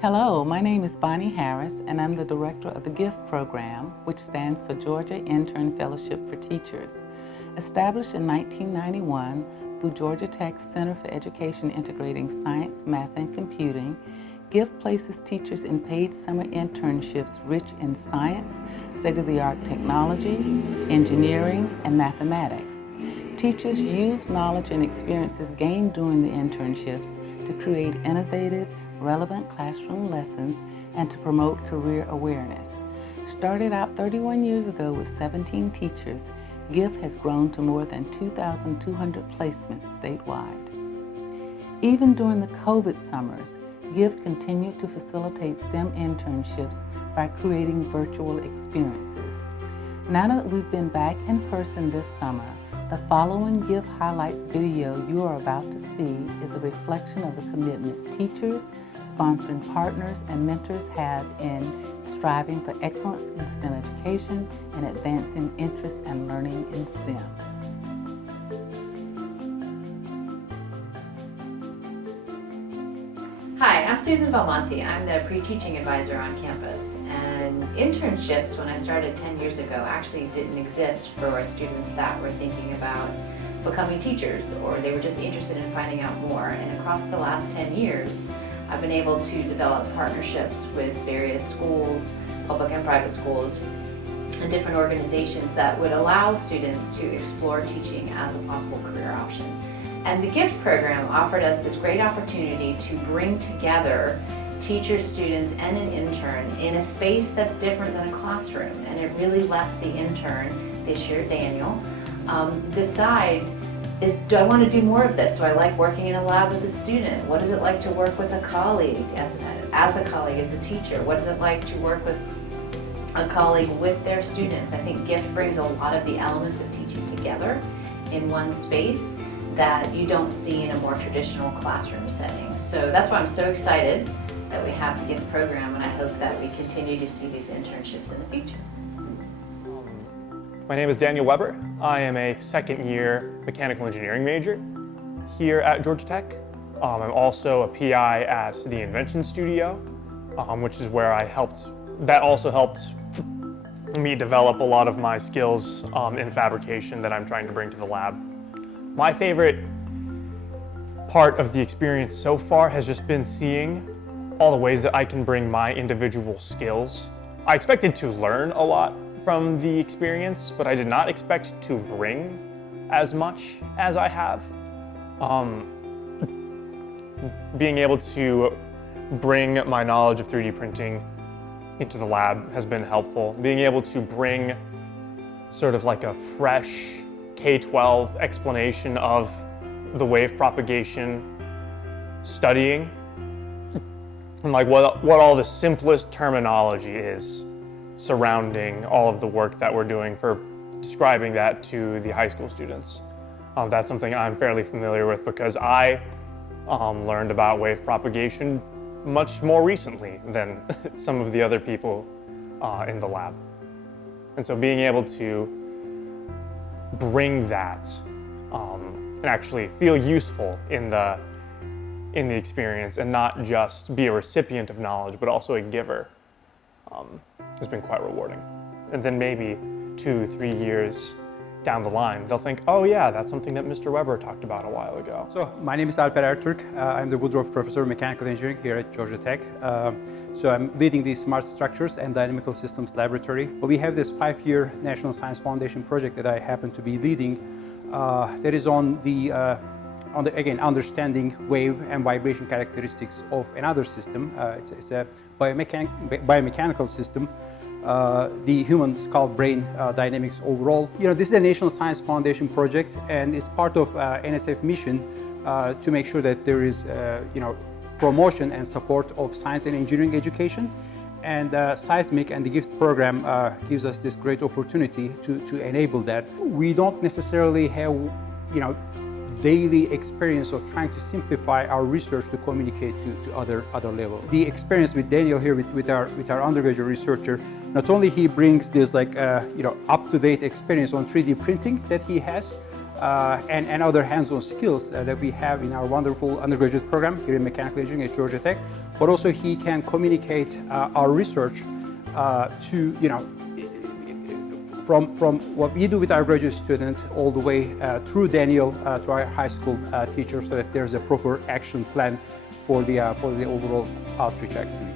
Hello, my name is Bonnie Harris, and I'm the director of the GIFT program, which stands for Georgia Intern Fellowship for Teachers. Established in 1991 through Georgia Tech's Center for Education Integrating Science, Math, and Computing, GIFT places teachers in paid summer internships rich in science, state-of-the-art technology, engineering, and mathematics. Teachers use knowledge and experiences gained during the internships to create innovative, relevant classroom lessons and to promote career awareness. Started out 31 years ago with 17 teachers, GIFT has grown to more than 2,200 placements statewide. Even during the COVID summers, GIFT continued to facilitate STEM internships by creating virtual experiences. Now that we've been back in person this summer, the following GIFT Highlights video you are about to see is a reflection of the commitment teachers, sponsoring partners, and mentors have in striving for excellence in STEM education and advancing interest and learning in STEM. Hi, I'm Susan Belmonte. I'm the pre-teaching advisor on campus. And internships, when I started 10 years ago, actually didn't exist for students that were thinking about becoming teachers, or they were just interested in finding out more. And across the last 10 years, I've been able to develop partnerships with various schools, public and private schools, and different organizations that would allow students to explore teaching as a possible career option. And the GIFT program offered us this great opportunity to bring together teachers, students, and an intern in a space that's different than a classroom. And it really lets the intern, this year Daniel, decide, do I want to do more of this? Do I like working in a lab with a student? What is it like to work with a colleague as a colleague, as a teacher? What is it like to work with a colleague with their students? I think GIFT brings a lot of the elements of teaching together in one space that you don't see in a more traditional classroom setting. So that's why I'm so excited that we have the GIFT program, and I hope that we continue to see these internships in the future. My name is Daniel Weber. I am a second-year mechanical engineering major here at Georgia Tech. I'm also a PI at the Invention Studio, which is where that also helped me develop a lot of my skills in fabrication that I'm trying to bring to the lab. My favorite part of the experience so far has just been seeing all the ways that I can bring my individual skills. I expected to learn a lot from the experience, but I did not expect to bring as much as I have. Being able to bring my knowledge of 3D printing into the lab has been helpful. Being able to bring sort of like a fresh K-12 explanation of the wave propagation studying, and like what all the simplest terminology is surrounding all of the work that we're doing for describing that to the high school students. That's something I'm fairly familiar with because I learned about wave propagation much more recently than some of the other people in the lab. And so being able to bring that and actually feel useful in the experience and not just be a recipient of knowledge, but also a giver, has been quite rewarding. And then maybe 2-3 years down the line, they'll think, oh yeah, that's something that Mr. Weber talked about a while ago. So my name is Alper Ertürk. I'm the Woodruff Professor of Mechanical Engineering here at Georgia Tech. So I'm leading the Smart Structures and Dynamical Systems Laboratory. We have this 5-year National Science Foundation project that I happen to be leading that is on the again, understanding wave and vibration characteristics of another system. It's a biomechanical system, the human skull-brain dynamics overall. This is a National Science Foundation project, and it's part of NSF mission to make sure that there is, promotion and support of science and engineering education. And CEISMC and the GIFT program gives us this great opportunity to enable that. We don't necessarily have, daily experience of trying to simplify our research to communicate to other levels. The experience with Daniel here with our undergraduate researcher, not only he brings this up-to-date experience on 3D printing that he has, and other hands-on skills that we have in our wonderful undergraduate program here in mechanical engineering at Georgia Tech. But also he can communicate our research to, from what we do with our graduate student all the way through Daniel to our high school teacher, so that there's a proper action plan for the overall outreach activity.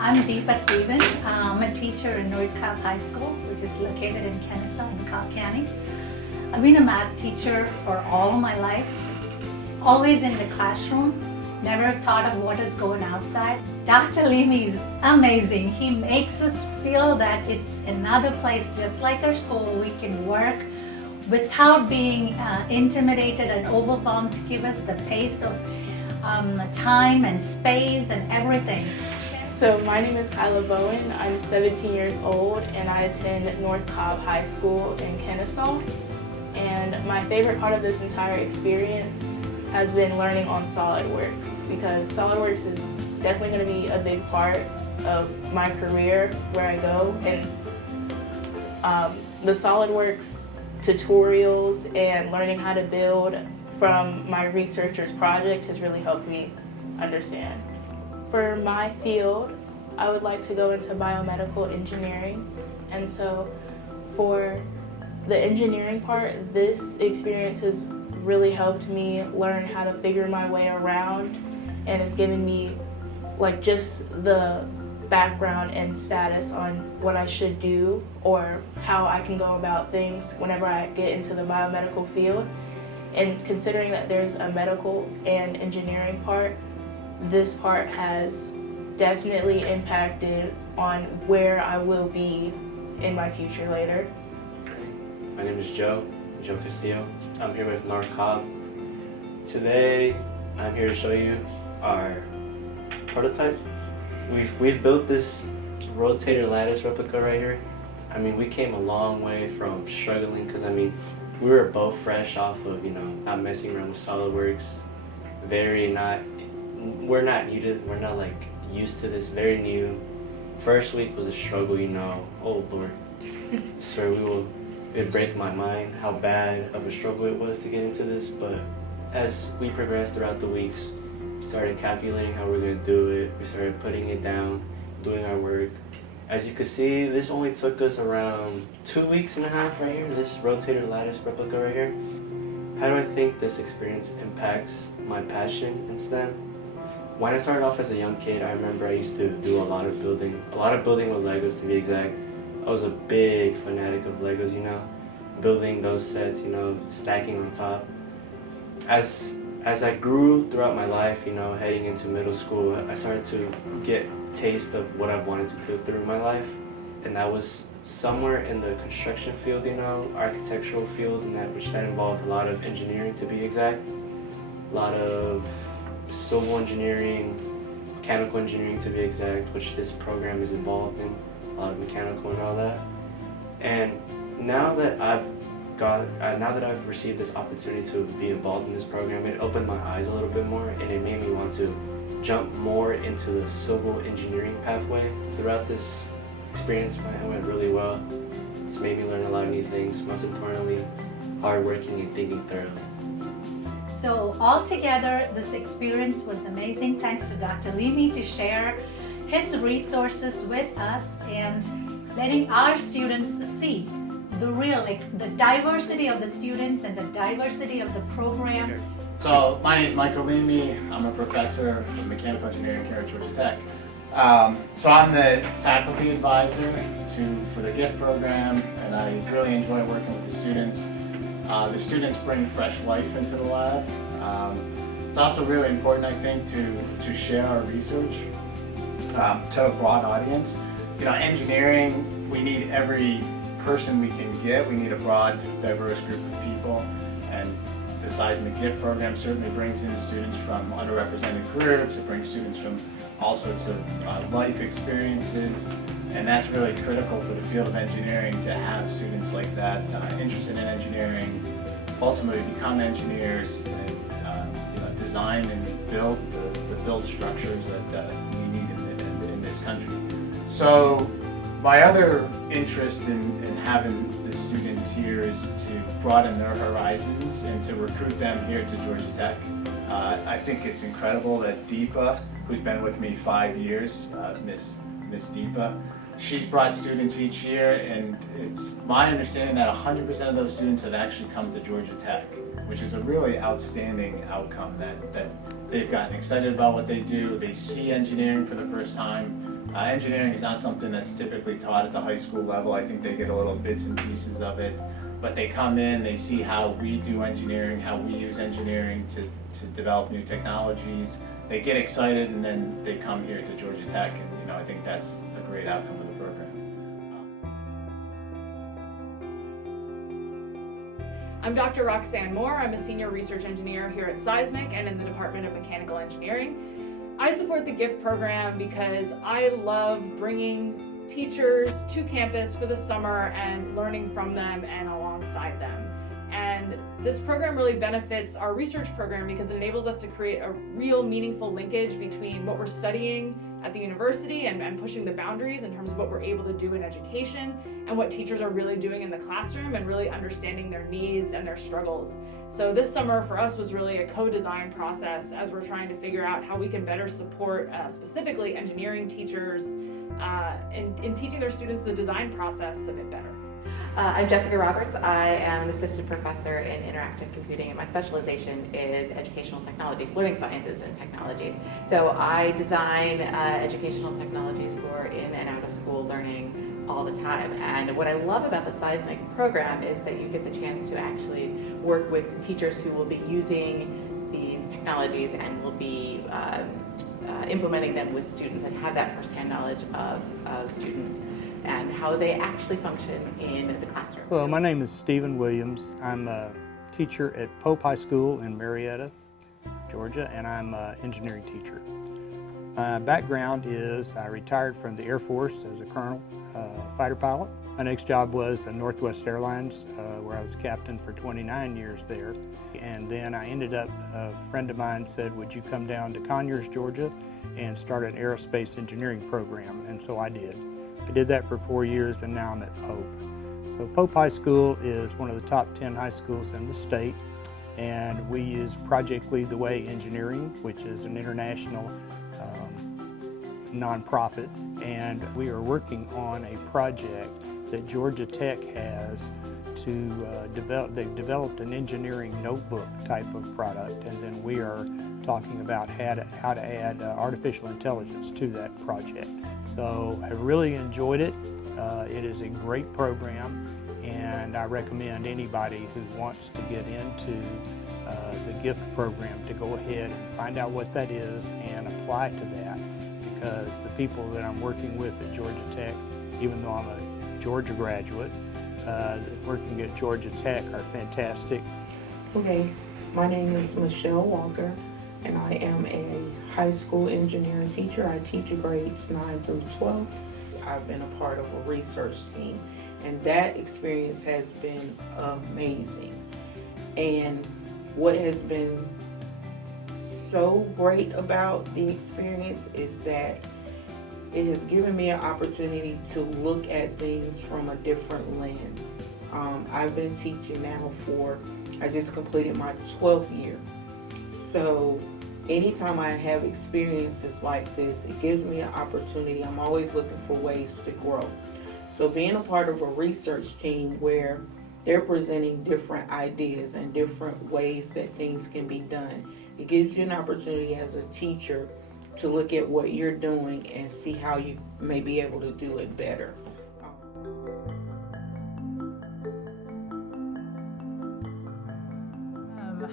I'm Deepa Stephen. I'm a teacher in North Cobb High School, which is located in Kennesaw in Cobb County. I've been a math teacher for all of my life, always in the classroom, never thought of what is going outside. Dr. Leamy is amazing. He makes us feel that it's another place, just like our school. We can work without being intimidated and overwhelmed, to give us the pace of time and space and everything. So my name is Kyla Bowen. I'm 17 years old and I attend North Cobb High School in Kennesaw. And my favorite part of this entire experience has been learning on SolidWorks, because SolidWorks is definitely going to be a big part of my career where I go. And the SolidWorks tutorials and learning how to build from my researcher's project has really helped me understand. For my field, I would like to go into biomedical engineering, and so for the engineering part, this experience has really helped me learn how to figure my way around, and it's given me like just the background and status on what I should do or how I can go about things whenever I get into the biomedical field. And considering that there's a medical and engineering part, this part has definitely impacted on where I will be in my future later. My name is Joe Castillo. I'm here with North Cobb. Today, I'm here to show you our prototype. We've built this rotator lattice replica right here. I mean, we came a long way from struggling, because I mean, we were both fresh off of, not messing around with SolidWorks, we're not used to this, very new. First week was a struggle, oh Lord. So it'd break my mind how bad of a struggle it was to get into this, but as we progressed throughout the weeks, we started calculating how we're going to do it, we started putting it down, doing our work. As you can see, this only took us around 2.5 weeks right here, this rotator lattice replica right here. How do I think this experience impacts my passion in STEM? When I started off as a young kid, I remember I used to do a lot of building with Legos to be exact. I was a big fanatic of Legos, building those sets, stacking on top. As I grew throughout my life, heading into middle school, I started to get a taste of what I wanted to do through my life. And that was somewhere in the construction field, architectural field, which involved a lot of engineering to be exact. A lot of civil engineering, mechanical engineering to be exact, which this program is involved in, a lot of mechanical and all that. And now that I've received this opportunity to be involved in this program, it opened my eyes a little bit more, and it made me want to jump more into the civil engineering pathway. Throughout this experience, it went really well. It's made me learn a lot of new things, most importantly, hardworking and thinking thoroughly. So altogether, this experience was amazing. Thanks to Dr. Leamy to share his resources with us and letting our students see the diversity of the students and the diversity of the program. So my name is Michael Leamy. I'm a professor of mechanical engineering here at Georgia Tech. So I'm the faculty advisor for the GIFT program, and I really enjoy working with the students. The students bring fresh life into the lab. It's also really important, I think, to share our research to a broad audience. Engineering, we need every person we can get. We need a broad, diverse group of people, and the CEISMC GIFT program certainly brings in students from underrepresented groups. It brings students from all sorts of life experiences, and that's really critical for the field of engineering, to have students like that interested in engineering, ultimately become engineers, and design and build the build structures that we need in this country. So My other interest in having the students here is to broaden their horizons and to recruit them here to Georgia Tech. I think it's incredible that Deepa, who's been with me 5 years, Miss Deepa, she's brought students each year, and it's my understanding that 100% of those students have actually come to Georgia Tech, which is a really outstanding outcome, that they've gotten excited about what they do, they see engineering for the first time. Engineering is not something that's typically taught at the high school level. I think they get a little bits and pieces of it, but they come in, they see how we do engineering, how we use engineering to develop new technologies. They get excited, and then they come here to Georgia Tech, and I think that's a great outcome of the program. I'm Dr. Roxanne Moore. I'm a senior research engineer here at CEISMC and in the Department of Mechanical Engineering. I support the GIFT program because I love bringing teachers to campus for the summer and learning from them and alongside them. And this program really benefits our research program because it enables us to create a real meaningful linkage between what we're studying at the university and pushing the boundaries in terms of what we're able to do in education and what teachers are really doing in the classroom and really understanding their needs and their struggles. So this summer for us was really a co-design process as we're trying to figure out how we can better support specifically engineering teachers in teaching their students the design process a bit better. I'm Jessica Roberts. I am an assistant professor in interactive computing, and my specialization is educational technologies, learning sciences and technologies. So I design educational technologies for in and out of school learning all the time. And what I love about the CEISMC program is that you get the chance to actually work with teachers who will be using these technologies and will be implementing them with students and have that firsthand knowledge of students and how they actually function in the classroom. Well, my name is Stephen Williams. I'm a teacher at Pope High School in Marietta, Georgia, and I'm an engineering teacher. My background is I retired from the Air Force as a colonel, fighter pilot. My next job was at Northwest Airlines, where I was captain for 29 years there. And then I ended up, a friend of mine said, would you come down to Conyers, Georgia, and start an aerospace engineering program? And so I did. I did that for 4 years, and now I'm at Pope. So Pope High School is one of the top 10 high schools in the state, and we use Project Lead the Way Engineering, which is an international nonprofit, and we are working on a project that Georgia Tech has to develop. They've developed an engineering notebook type of product, and then we are talking about how to add artificial intelligence to that project. So I really enjoyed it. It is a great program, and I recommend anybody who wants to get into the GIFT program to go ahead and find out what that is and apply to that, because the people that I'm working with at Georgia Tech, even though I'm a Georgia graduate, working at Georgia Tech are fantastic. Okay, my name is Michelle Walker, and I am a high school engineering teacher. I teach grades 9 through 12. I've been a part of a research team, and that experience has been amazing. And what has been so great about the experience is that it has given me an opportunity to look at things from a different lens. I've been teaching now I just completed my 12th year. So anytime I have experiences like this, it gives me an opportunity. I'm always looking for ways to grow. So being a part of a research team where they're presenting different ideas and different ways that things can be done, it gives you an opportunity as a teacher to look at what you're doing and see how you may be able to do it better.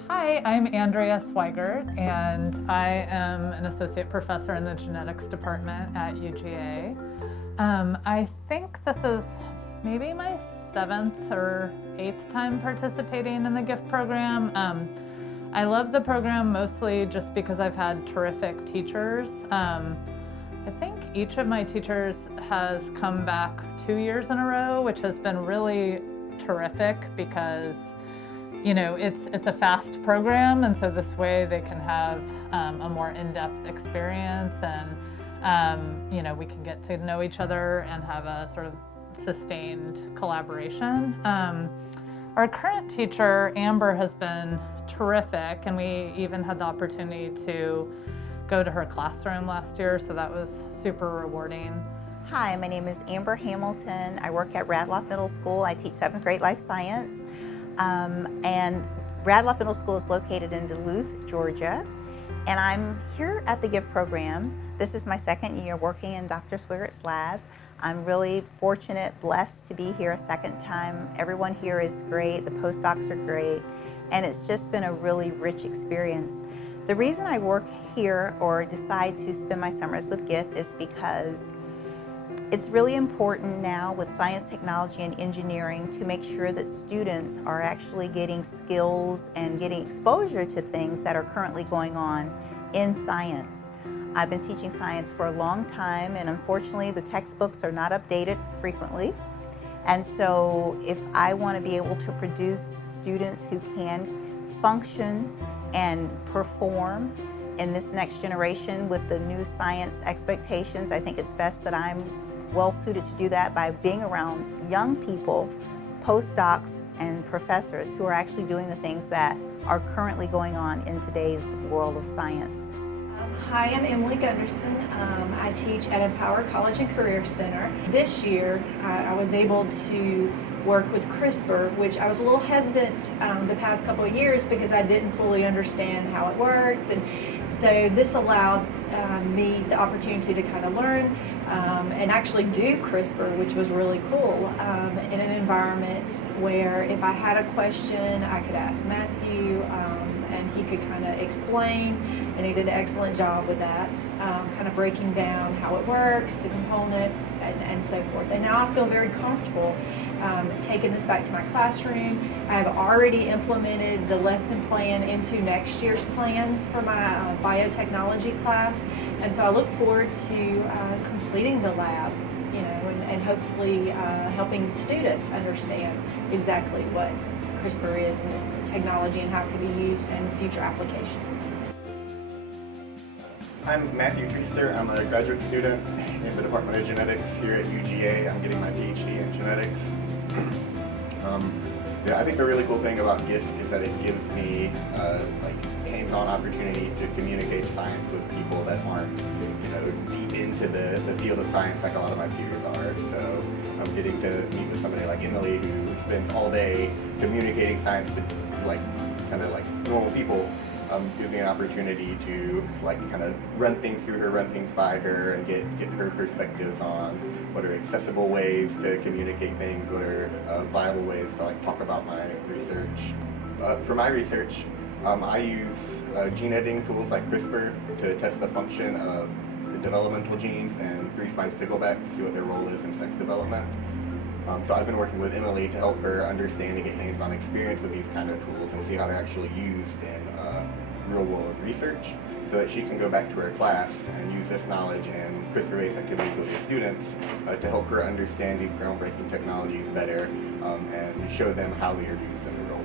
Hi, I'm Andrea Swigert, and I am an associate professor in the genetics department at UGA. I think this is maybe my 7th or 8th time participating in the GIFT program. I love the program mostly just because I've had terrific teachers. I think each of my teachers has come back 2 years in a row, which has been really terrific because it's a fast program, and so this way they can have a more in-depth experience, and you know, we can get to know each other and have a sort of sustained collaboration. Our current teacher, Amber, has been terrific, and we even had the opportunity to go to her classroom last year, so that was super rewarding. Hi, my name is Amber Hamilton. I work at Radloff Middle School. I teach 7th grade life science. And Radloff Middle School is located in Duluth, Georgia. And I'm here at the GIFT program. This is my 2nd year working in Dr. Swiggert's lab. I'm really fortunate, blessed to be here a 2nd time. Everyone here is great. The postdocs are great. And it's just been a really rich experience. The reason I work here or decide to spend my summers with GIFT is because it's really important now with science, technology, and engineering to make sure that students are actually getting skills and getting exposure to things that are currently going on in science. I've been teaching science for a long time, and unfortunately the textbooks are not updated frequently. And so if I want to be able to produce students who can function and perform in this next generation with the new science expectations, I think it's best that I'm well suited to do that by being around young people, postdocs, and professors who are actually doing the things that are currently going on in today's world of science. Hi, I'm Emily Gunderson. I teach at Empower College and Career Center. This year, I was able to work with CRISPR, which I was a little hesitant the past couple of years because I didn't fully understand how it worked. And so this allowed me the opportunity to kind of learn and actually do CRISPR, which was really cool, in an environment where if I had a question, I could ask Matthew, and he could kind of explain, and he did an excellent job with that, kind of breaking down how it works, the components, and so forth. And now I feel very comfortable taking this back to my classroom. I have already implemented the lesson plan into next year's plans for my biotechnology class, and so I look forward to completing the lab, you know, and hopefully helping students understand exactly what CRISPR is and technology and how it can be used in future applications. I'm Matthew Treaster. I'm a graduate student in the Department of Genetics here at UGA. I'm getting my PhD in genetics. Yeah, I think the really cool thing about GIFT is that it gives me like hands-on opportunity to communicate science with people that aren't, you know, deep into the field of science like a lot of my peers are. So I'm getting to meet with somebody like Emily who spends all day communicating science to like kind of like normal people. Gives me an opportunity to like kind of run things through her, run things by her, and get her perspectives on what are accessible ways to communicate things, what are viable ways to like talk about my research. For my research, I use gene editing tools like CRISPR to test the function of the developmental genes and 3' stickleback to see what their role is in sex development. So I've been working with Emily to help her understand and get hands-on experience with these kind of tools and see how they're actually used in real-world research so that she can go back to her class and use this knowledge and CRISPR-based activities with her students to help her understand these groundbreaking technologies better and show them how they are used in the real